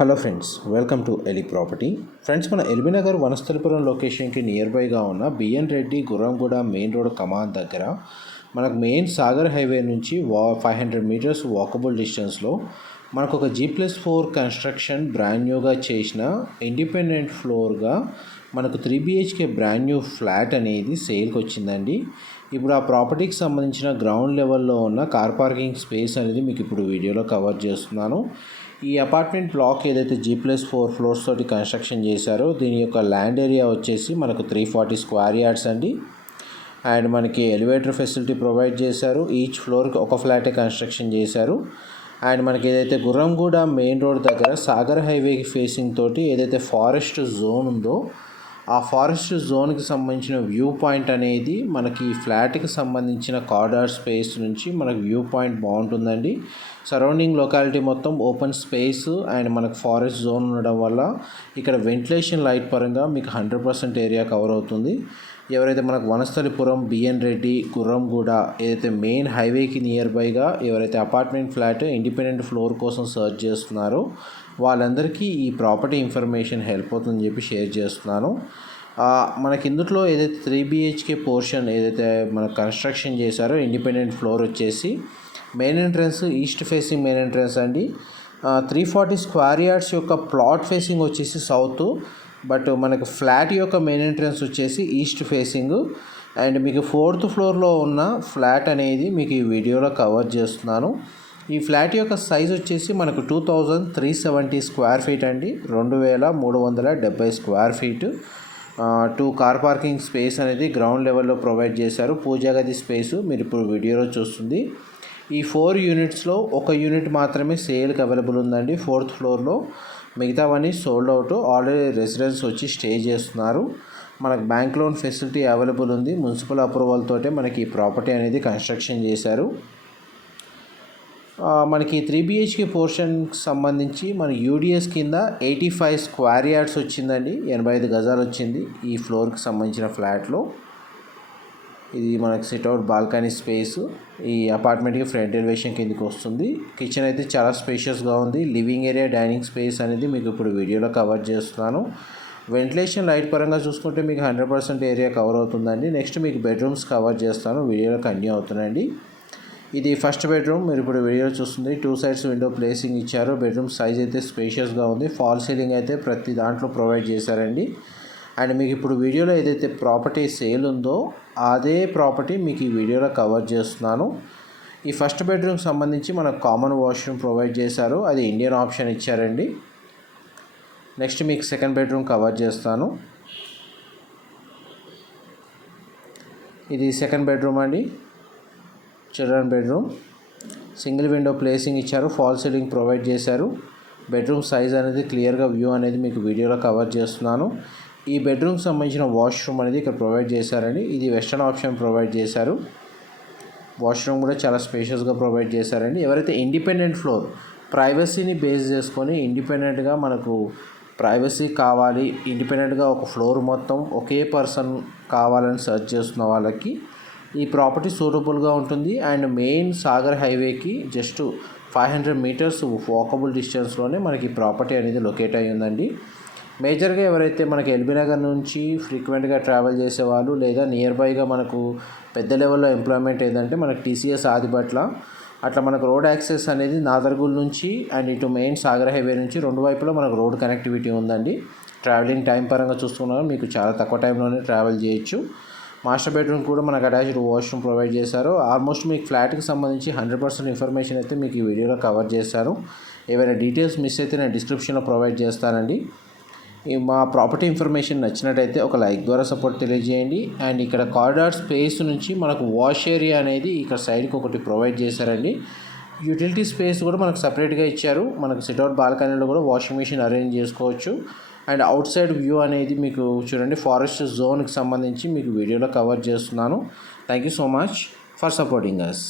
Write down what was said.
Hello friends welcome to Eli property. Friends మన ఎల్బీనగర్ వనస్థలిపురం లొకేషన్కి near బైగా ఉన్న BN Reddy Gurramguda main road కమాన్ దగ్గర మనకు మెయిన్ సాగర్ హైవే నుంచి వా ఫైవ్ హండ్రెడ్ మీటర్స్ వాకబుల్ డిస్టెన్స్లో మనకు ఒక G plus four construction brand న్యూగా చేసిన ఇండిపెండెంట్ ఫ్లోర్గా మనకు three BHK brand new flat అనేది సేల్కి వచ్చిందండి. ఇప్పుడు ఆ ప్రాపర్టీకి సంబంధించిన గ్రౌండ్ లెవెల్లో ఉన్న కార్ పార్కింగ్ స్పేస్ అనేది మీకు ఇప్పుడు వీడియోలో కవర్ చేస్తున్నాను. ఈ అపార్ట్మెంట్ బ్లాక్ ఏదైతే జీ ప్లస్ ఫోర్ ఫ్లోర్స్ తోటి కన్స్ట్రక్షన్ చేశారో దీని యొక్క ల్యాండ్ ఏరియా వచ్చేసి మనకు త్రీ ఫార్టీ స్క్వేర్ యార్డ్స్ అండి. అండ్ మనకి ఎలివేటర్ ఫెసిలిటీ ప్రొవైడ్ చేశారు. ఈచ్ ఫ్లోర్కి ఒక ఫ్లాటే కన్స్ట్రక్షన్ చేశారు. అండ్ మనకి ఏదైతే గుర్రంగూడ మెయిన్ రోడ్ దగ్గర సాగర్ హైవేకి ఫేసింగ్ తోటి ఏదైతే ఫారెస్ట్ జోన్ ఉందో ఆ ఫారెస్ట్ జోన్కి సంబంధించిన వ్యూ పాయింట్ అనేది మనకి ఫ్లాట్కి సంబంధించిన కార్డర్ స్పేస్ నుంచి మనకు వ్యూ పాయింట్ బాగుంటుందండి. సరౌండింగ్ లొకాలిటీ మొత్తం ఓపెన్ స్పేస్ అండ్ మనకు ఫారెస్ట్ జోన్ ఉండడం వల్ల ఇక్కడ వెంటిలేషన్ లైట్ పరంగా మీకు హండ్రెడ్ పర్సెంట్ ఏరియా కవర్ అవుతుంది. ఎవరైతే మనకు వనస్థలిపురం బిఎన్ రెడ్డి గుర్రంగూడ ఏదైతే మెయిన్ హైవేకి నియర్ బైగా ఎవరైతే అపార్ట్మెంట్ ఫ్లాట్ ఇండిపెండెంట్ ఫ్లోర్ కోసం సర్చ్ చేస్తున్నారో వాళ్ళందరికీ ఈ ప్రాపర్టీ ఇన్ఫర్మేషన్ హెల్ప్ అవుతుందని చెప్పి షేర్ చేస్తున్నాను. మనకి ఇందులో ఏదైతే త్రీ బిహెచ్కే పోర్షన్ ఏదైతే మన కన్స్ట్రక్షన్ చేశారో ఇండిపెండెంట్ ఫ్లోర్ వచ్చేసి main entrance east facing main entrance అండి. త్రీ ఫార్టీ స్క్వేర్ యార్డ్స్ యొక్క ప్లాట్ ఫేసింగ్ వచ్చేసి సౌత్ బట్ మనకు ఫ్లాట్ యొక్క మెయిన్ ఎంట్రన్స్ వచ్చేసి ఈస్ట్ ఫేసింగ్ అండ్ మీకు ఫోర్త్ ఫ్లోర్లో ఉన్న ఫ్లాట్ అనేది మీకు ఈ వీడియోలో కవర్ చేస్తున్నాను. ఈ ఫ్లాట్ యొక్క సైజ్ వచ్చేసి మనకు two thousand three seventy square feet అండి. రెండు వేల మూడు వందల డెబ్బై square feet. Two car parking space అనేది గ్రౌండ్ లెవెల్లో ప్రొవైడ్ చేశారు. పూజా గది స్పేసు మీరు ఇప్పుడు వీడియోలో చూస్తుంది. ఈ ఫోర్ యూనిట్స్లో ఒక యూనిట్ మాత్రమే సేల్కి అవైలబుల్ ఉందండి. ఫోర్త్ ఫ్లోర్లో మిగతావన్నీ సోల్డ్ అవుట్. ఆల్రెడీ రెసిడెన్స్ వచ్చి స్టే చేస్తున్నారు. మనకు బ్యాంక్ లోన్ ఫెసిలిటీ అవైలబుల్ ఉంది. మున్సిపల్ అప్రూవల్ తోటే మనకి ఈ ప్రాపర్టీ అనేది కన్స్ట్రక్షన్ చేశారు. మనకి త్రీ బిహెచ్కే పోర్షన్కి సంబంధించి మన యూడిఎస్ కింద ఎయిటీ ఫైవ్ స్క్వేర్ యార్డ్స్ వచ్చిందండి. ఎనభై ఐదు గజాలు వచ్చింది ఈ ఫ్లోర్కి సంబంధించిన ఫ్లాట్లో ఇది మనకి సిట్అవుట్ బాల్కనీ స్పేస్ ఈ అపార్ట్మెంట్కి ఫ్రంట్ ఎలివేషన్ కిందకి వస్తుంది. కిచెన్ అయితే చాలా స్పేషియస్గా ఉంది. లివింగ్ ఏరియా డైనింగ్ స్పేస్ అనేది మీకు ఇప్పుడు వీడియోలో కవర్ చేస్తున్నాను. వెంటిలేషన్ లైట్ పరంగా చూసుకుంటే మీకు హండ్రెడ్ పర్సెంట్ ఏరియా కవర్ అవుతుందండి. నెక్స్ట్ మీకు బెడ్రూమ్స్ కవర్ చేస్తాను. వీడియోలో కంటిన్యూ అవుతున్నాయండి ఇది ఫస్ట్ బెడ్రూమ్ మీరు ఇప్పుడు వీడియో చూస్తుంది. టూ సైడ్స్ విండో ప్లేసింగ్ ఇచ్చారు. బెడ్రూమ్ సైజ్ అయితే స్పేషియస్గా ఉంది. ఫాల్ సీలింగ్ అయితే ప్రతి దాంట్లో ప్రొవైడ్ చేశారండి. అండ్ మీకు ఇప్పుడు వీడియోలో ఏదైతే ప్రాపర్టీ సేల్ ఉందో అదే ప్రాపర్టీ మీకు ఈ వీడియోలో కవర్ చేస్తున్నాను. ఈ ఫస్ట్ బెడ్రూమ్ సంబంధించి మనకు కామన్ వాష్రూమ్ ప్రొవైడ్ చేశారు. అది ఇండియన్ ఆప్షన్ ఇచ్చారండి. నెక్స్ట్ మీకు సెకండ్ బెడ్రూమ్ కవర్ చేస్తాను. ఇది సెకండ్ బెడ్రూమ్ అండి. Children bedroom. Single window placing ఇచ్చారు ఫాల్ సీలింగ్ ప్రొవైడ్ చేశారు. బెడ్రూమ్ సైజ్ అనేది క్లియర్గా వ్యూ అనేది మీకు వీడియోలో కవర్ చేస్తున్నాను. ఈ బెడ్రూమ్కి సంబంధించిన వాష్రూమ్ అనేది ఇక్కడ ప్రొవైడ్ చేశారండి. ఇది వెస్టర్న్ ఆప్షన్ ప్రొవైడ్ చేశారు. వాష్రూమ్ కూడా చాలా స్పేషియస్గా ప్రొవైడ్ చేశారండి. ఎవరైతే ఇండిపెండెంట్ ఫ్లోర్ ప్రైవసీని బేస్ చేసుకొని ఇండిపెండెంట్గా మనకు ప్రైవసీ కావాలి ఇండిపెండెంట్గా ఒక ఫ్లోర్ మొత్తం ఒకే పర్సన్ కావాలని సెర్చ్ చేస్తున్న వాళ్ళకి ఈ ప్రాపర్టీ సూటబుల్గా ఉంటుంది. అండ్ మెయిన్ సాగర్ హైవేకి just five hundred metres walkable డిస్టెన్స్లోనే మనకి ప్రాపర్టీ అనేది లొకేట్ అయ్యి ఉందండి. మేజర్గా ఎవరైతే మనకి ఎల్బీ నగర్ నుంచి ఫ్రీక్వెంట్గా ట్రావెల్ చేసేవాళ్ళు లేదా నియర్ బైగా మనకు పెద్ద లెవెల్లో ఎంప్లాయ్మెంట్ ఏంటంటే మనకి టీసీఎస్ ఆదిపట్ల అట్లా మనకు రోడ్ యాక్సెస్ అనేది నాదర్గుల్ నుంచి అండ్ ఇటు మెయిన్ సాగర్ హైవే నుంచి రెండు వైపులో మనకు రోడ్ కనెక్టివిటీ ఉందండి. ట్రావెలింగ్ టైం పరంగా చూసుకున్నా మీకు చాలా తక్కువ టైంలోనే ట్రావెల్ చేయొచ్చు. మాస్టర్ బెడ్రూమ్ కూడా మనకు అటాచ్డ్ వాష్రూమ్ ప్రొవైడ్ చేశారు. ఆల్మోస్ట్ మీకు ఫ్లాట్కి సంబంధించి హండ్రెడ్ పర్సెంట్ ఇన్ఫర్మేషన్ అయితే మీకు ఈ వీడియోలో కవర్ చేశారు. ఏవైనా డీటెయిల్స్ మిస్ అయితే నేను డిస్క్రిప్షన్లో ప్రొవైడ్ చేస్తానండి. మా ప్రాపర్టీ ఇన్ఫర్మేషన్ నచ్చినట్టయితే ఒక లైక్ ద్వారా సపోర్ట్ తెలియజేయండి. అండ్ ఇక్కడ కారిడార్ స్పేస్ నుంచి మనకు వాష్ ఏరియా అనేది ఇక్కడ సైడ్కి ఒకటి ప్రొవైడ్ చేశారండి. యూటిలిటీ స్పేస్ కూడా మనకు సపరేట్గా ఇచ్చారు. మనకు సిట్అవుట్ బాల్కనీలో కూడా వాషింగ్ మిషన్ అరేంజ్ చేసుకోవచ్చు. అండ్ అవుట్ సైడ్ వ్యూ అనేది మీకు చూడండి ఫారెస్ట్ జోన్కి సంబంధించి మీకు వీడియోలో కవర్ చేస్తున్నాను. Thank you so much for supporting us